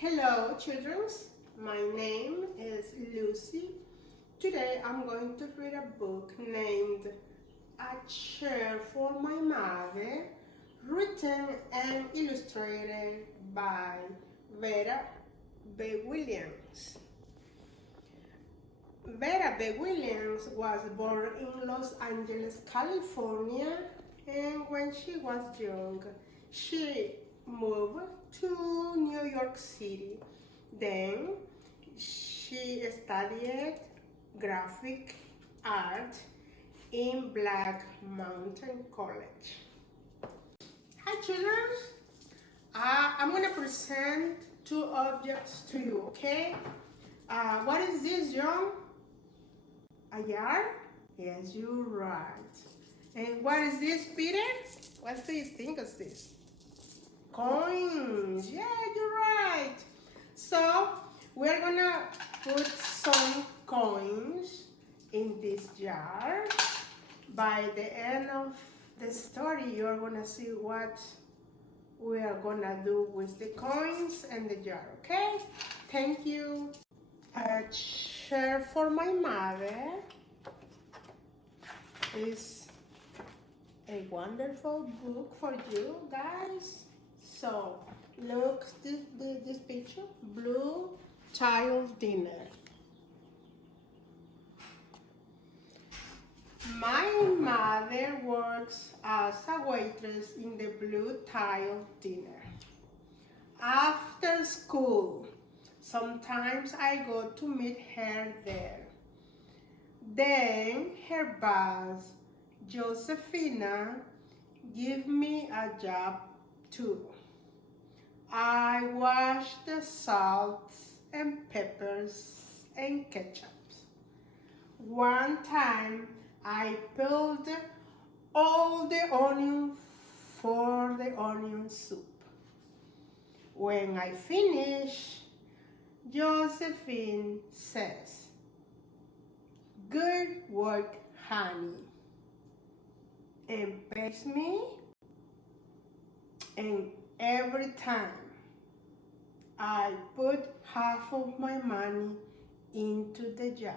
Hello, children. My name is Lucy. Today I'm going to read a book named A Chair for My Mother, written and illustrated by Vera B. Williams. Vera B. Williams was born in Los Angeles, California, and when she was young, she moved to New York City. Then she studied graphic art in Black Mountain College. Hi children, I'm going to present two objects to you, okay? What is this, John? A jar? Yes, you're right. And what is this, Peter? What do you think of this? Coins. Yeah, you're right. So we're gonna put some coins in this jar. By the end of the story, you're gonna see what we are gonna do with the coins and the jar, okay? Thank you. A chair for my mother is a wonderful book for you guys. So look this picture, Blue Tile Dinner. My mother works as a waitress in the Blue Tile Dinner. After school, sometimes I go to meet her there. Then her boss, Josefina, give me a job too. I wash the salt and peppers and ketchup. One time I peeled all the onion for the onion soup. When I finish, Josephine says, "Good work, honey," and pays me, and every time I put half of my money into the jar.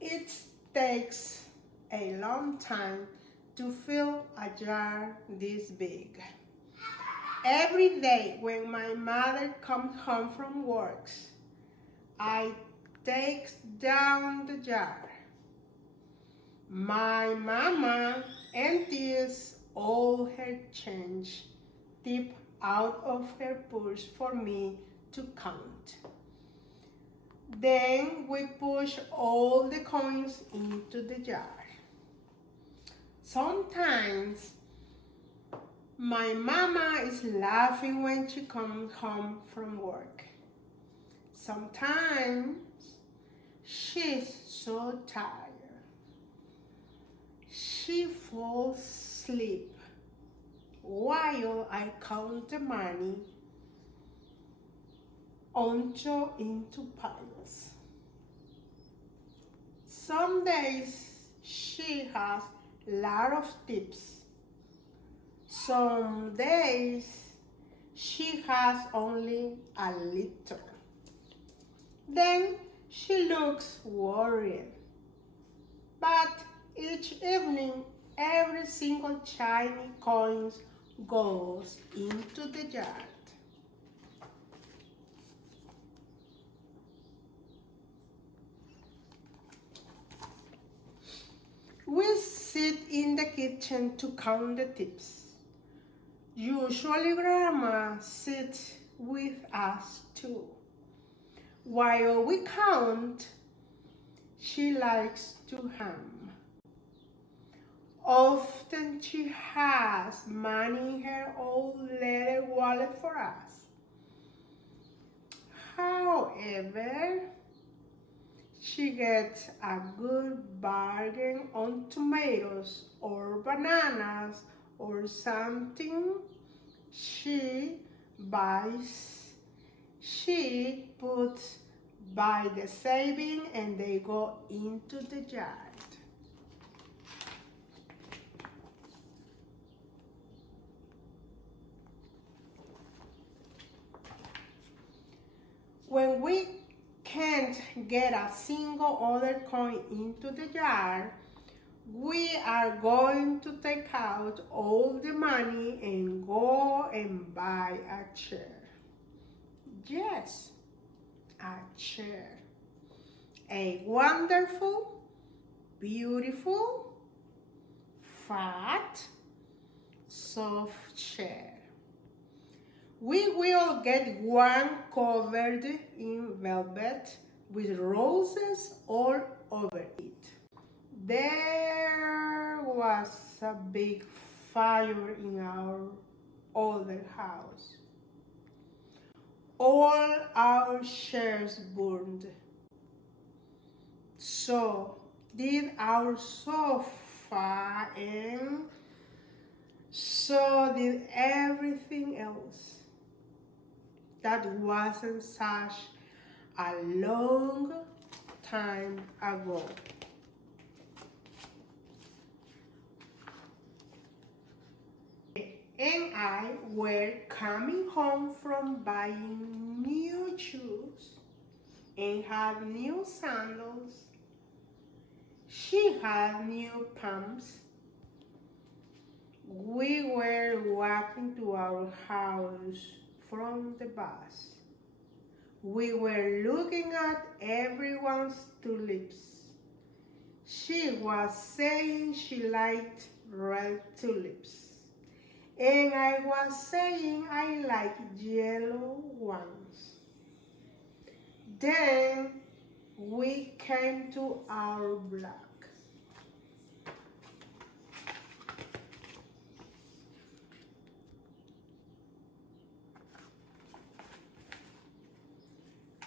It takes a long time to fill a jar this big. Every day when my mother comes home from work, I take down the jar. My mama empties all her change, tip out of her purse for me to count. Then we push all the coins into the jar. Sometimes my mama is laughing when she comes home from work. Sometimes she's so tired. She falls asleep while I count the money into piles. Some days she has a lot of tips. Some days she has only a little. Then she looks worried. But each evening, every single shiny coin goes into the jar. We sit in the kitchen to count the tips. Usually Grandma sits with us too. While we count, she likes to hum. Often she has money in her old leather wallet for us. However, she gets a good bargain on tomatoes or bananas or something she buys. She puts by the saving and they go into the jar. can't get a single other coin into the jar, we are going to take out all the money and go and buy a chair. Yes, a chair. A wonderful, beautiful, fat, soft chair. We will get one covered in velvet with roses all over it. There was a big fire in our older house. All our chairs burned. So did our sofa, and so did everything else. That wasn't such a long time ago. And I were coming home from buying new shoes and had new sandals. She had new pumps. We were walking to our house from the bus. We were looking at everyone's tulips. She was saying she liked red tulips. And I was saying I like yellow ones. Then we came to our block.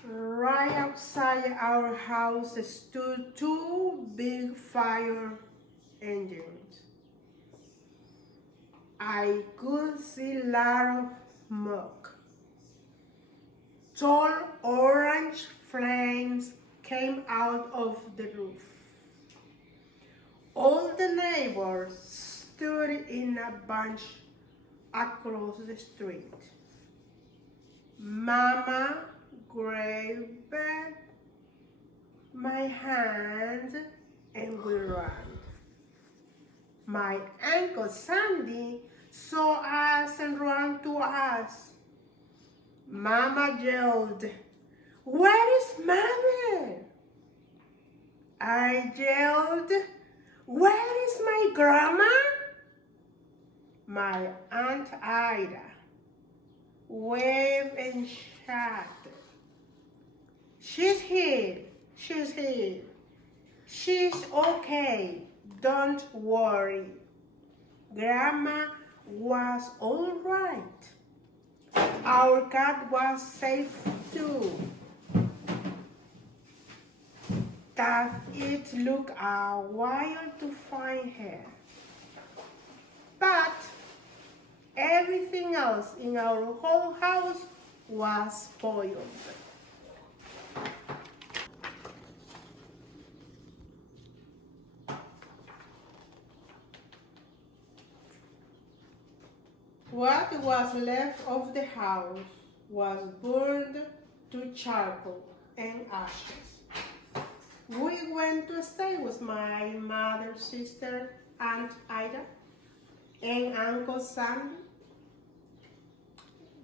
Right outside our house stood two big fire engines. I could see a lot of smoke. Tall orange flames came out of the roof. All the neighbors stood in a bunch across the street. Mama grabbed my hand and we ran. My Uncle Sandy saw us and ran to us. Mama yelled, "Where is Mother?" I yelled, "Where is my grandma?" My Aunt Ida waved and shouted, "She's here, she's here. She's okay, don't worry." Grandma was all right. Our cat was safe too. That it took a while to find her. But everything else in our whole house was spoiled. What was left of the house was burned to charcoal and ashes. We went to stay with my mother's sister, Aunt Ida, and Uncle Sandy.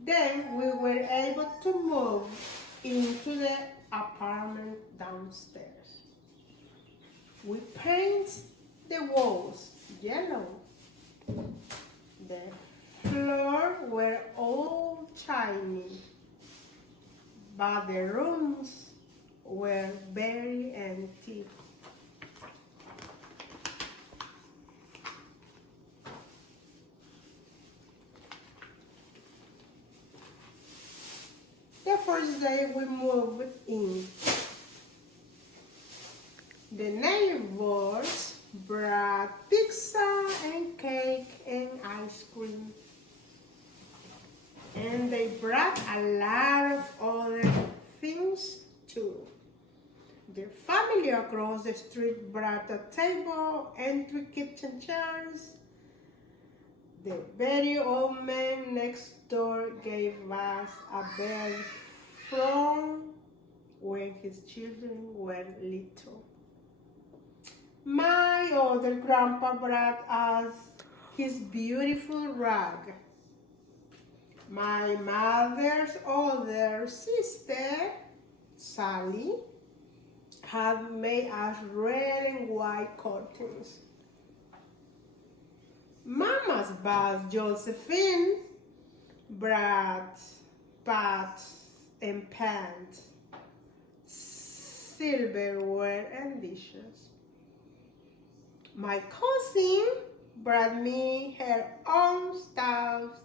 Then we were able to move into the apartment downstairs. We painted the walls yellow. The floor were all shiny, but the rooms were very empty. The first day we moved in, the neighbors brought pizza and cake and ice cream. And they brought a lot of other things too. The family across the street brought a table and 3 kitchen chairs. The very old man next door gave us a bed from when his children were little. My other grandpa brought us his beautiful rug. My mother's older sister, Sally, had made us red and white curtains. Mama's boss, Josephine, brought pots and pans, silverware and dishes. My cousin brought me her own stuffed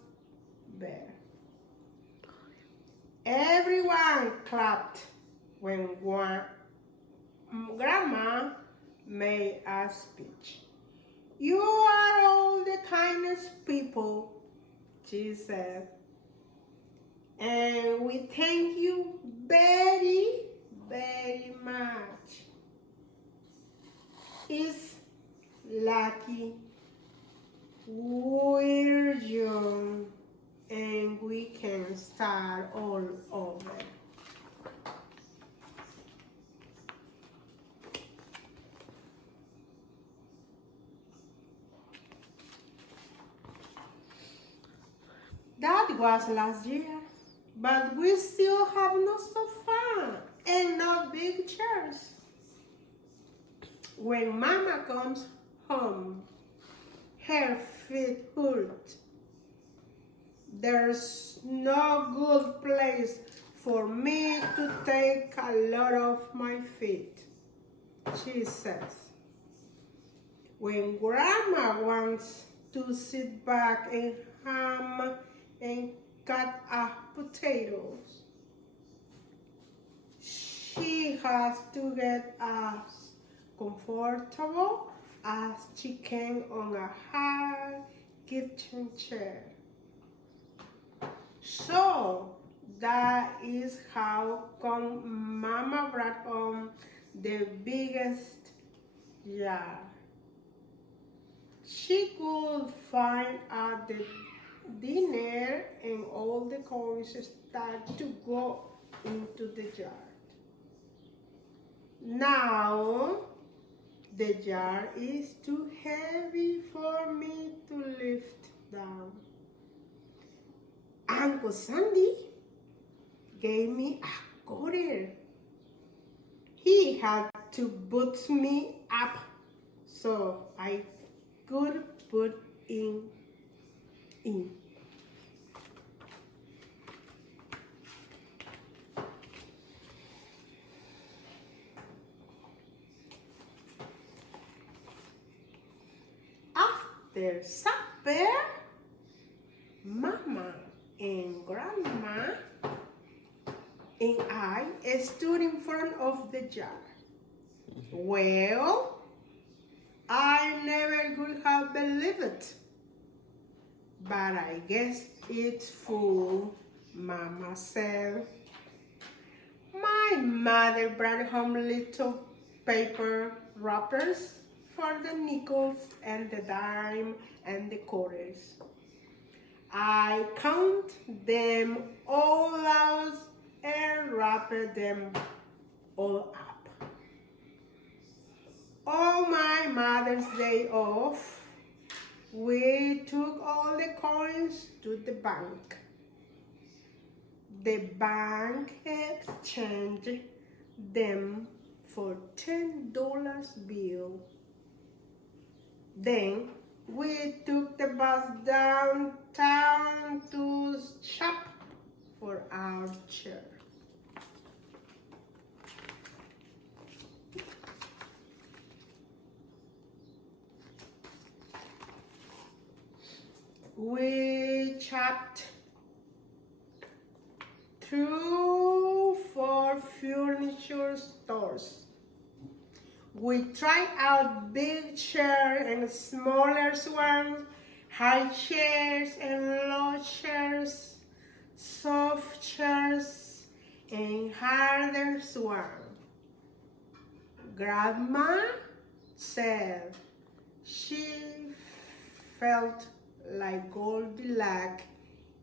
bear. Everyone clapped when Grandma made a speech. You are all the kindest people, she said, and we thank you very, very much. It's lucky we're young and we can start all over. That was last year, but we still have no sofa and no big chairs. When Mama comes home, her feet hurt. There's no good place for me to take a lot of my feet, she says. When Grandma wants to sit back and ham and cut up potatoes, she has to get as comfortable as she can on a hard kitchen chair. So that is how come Mama brought on the biggest jar she could find at the dinner, and all the coins start to go into the jar. Now the jar is too heavy for me to lift down. Uncle Sandy gave me a quarter. He had to boot me up so I could put in. After supper, Mama and Grandma and I stood in front of the jar. Well, I never could have believed it, but I guess it's full, Mama said. My mother brought home little paper wrappers for the nickels and the dime and the quarters. I count them all out and wrap them all up. On my Mother's Day off, we took all the coins to the bank. The bank exchanged them for $10 bill. Then we took the bus downtown to shop for our chair. We shopped through 4 furniture stores. We tried out big chairs and smaller ones, high chairs and low chairs, soft chairs and harder ones. Grandma said she felt like Goldilocks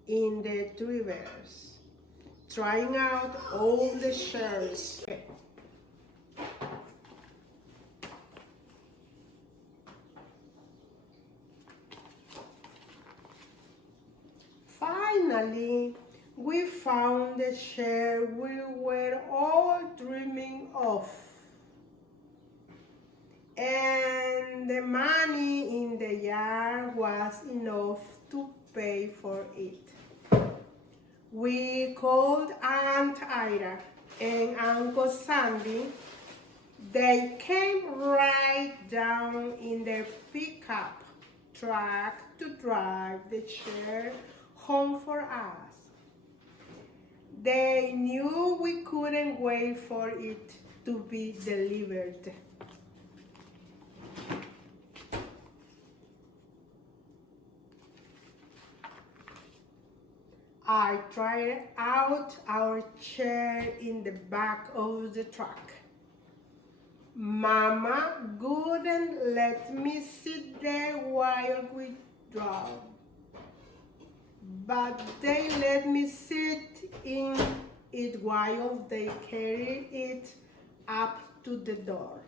in the Three Bears. trying out all the chairs. Okay. Finally, we found the chair we were all dreaming of. And the money in the yard was enough to pay for it. We called Aunt Ida and Uncle Sandy. They came right down in their pickup truck to drive the chair home for us. They knew we couldn't wait for it to be delivered. I tried out our chair in the back of the truck. Mama wouldn't let me sit there while we drove, but they let me sit in it while they carried it up to the door.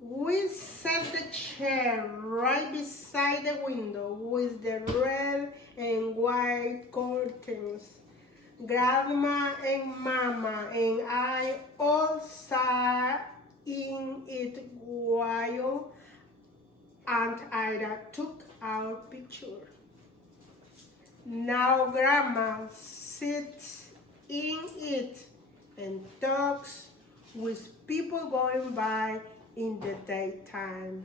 We set the chair right beside the window with the red and white curtains. Grandma and Mama and I all sat in it while Aunt Ida took our picture. Now Grandma sits in it and talks with people going by in the daytime.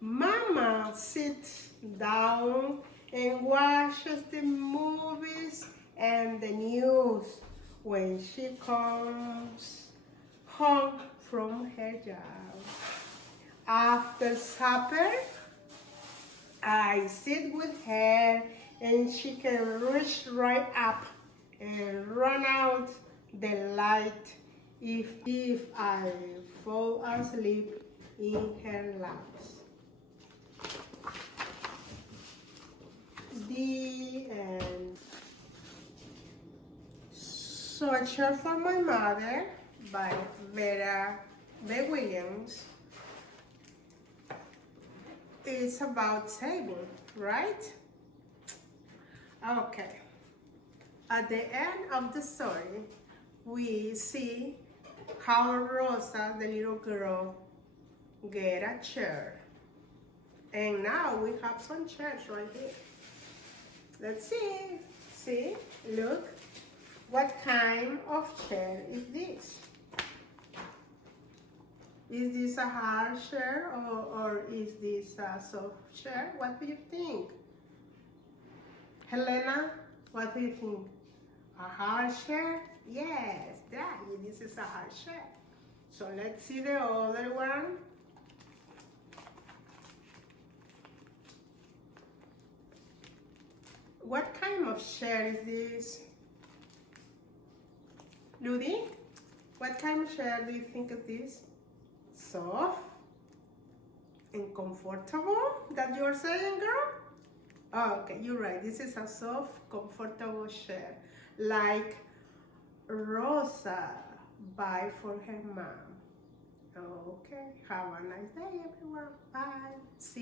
Mama sits down and watches the movies and the news when she comes home from her job. After supper, I sit with her and she can reach right up and run out the light if I fall asleep in her laps. The end. So a chair for my mother by Vera B. Williams. It's about saving, right? Okay. At the end of the story, we see how Rosa, the little girl, get a chair. And now we have some chairs right here. Let's see. See, look. What kind of chair is this? Is this a hard chair or is this a soft chair? What do you think? Helena, what do you think? A hard chair? Yes, this is a hard chair. So let's see the other one. What kind of chair is this? Ludi, what kind of chair do you think is this? Soft and comfortable? That you're saying, girl? Oh, okay, you're right. This is a soft, comfortable chair, like Rosa buy for her mom. Okay, have a nice day, everyone. Bye. See